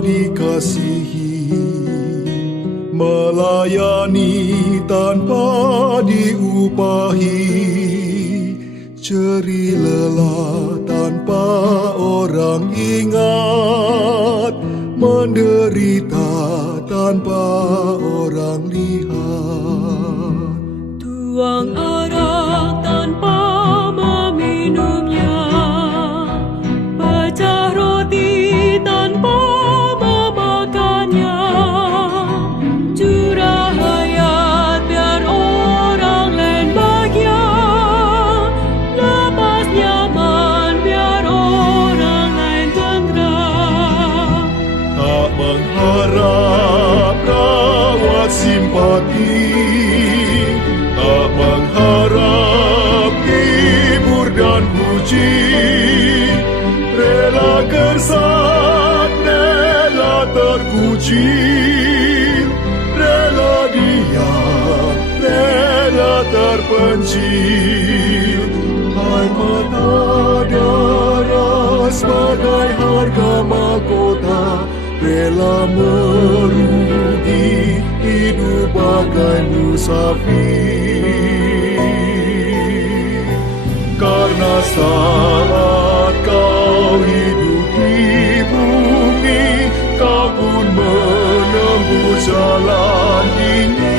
dikasihi, melayani tanpa diupahi, ceri lelah tanpa orang ingat, menderita tanpa orang lihat. Tuang arak tanpa meminumnya, pecah roti tanpa memakannya, curah hayat biar orang lain bahagia, lepas nyaman biar orang lain tenteram. Tak mengharap rawat simpati, tak mengharap hibur dan puji, rela gersat, rela terkucil, rela diam, rela terpencil. Air mata darah sebagai harga mahkota, rela merugi hidup bagai musafir. Karena saat kau hidup di bumi, kau pun menembus jalan ini.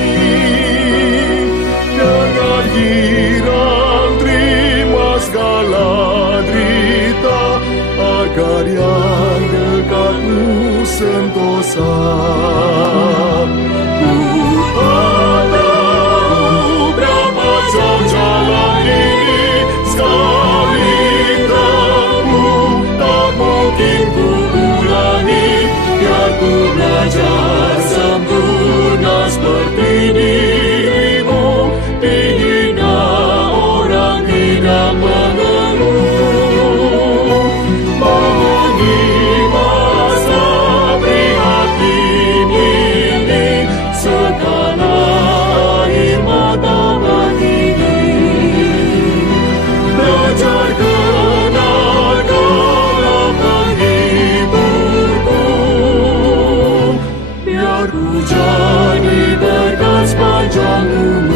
Dengan girang terima segala derita, agar yang dekatmu sentosa. Ku tak tahu berapa jauh jalan ini, sekali tempuh tak mungkin ku ulangi. Biar ku belajar sempurna seperti dirimu, dihina orang tidak mengeluh. Menghina sabri hati ini, segala air mata berdiri. Belajar kenal kau penghiburku, biar ku jadi berkat sepanjang umur.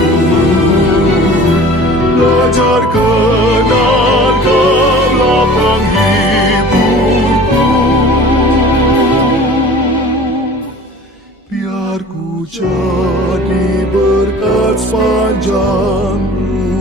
Belajar kenal kau penghiburku, biar ku jadi berkat sepanjang umur.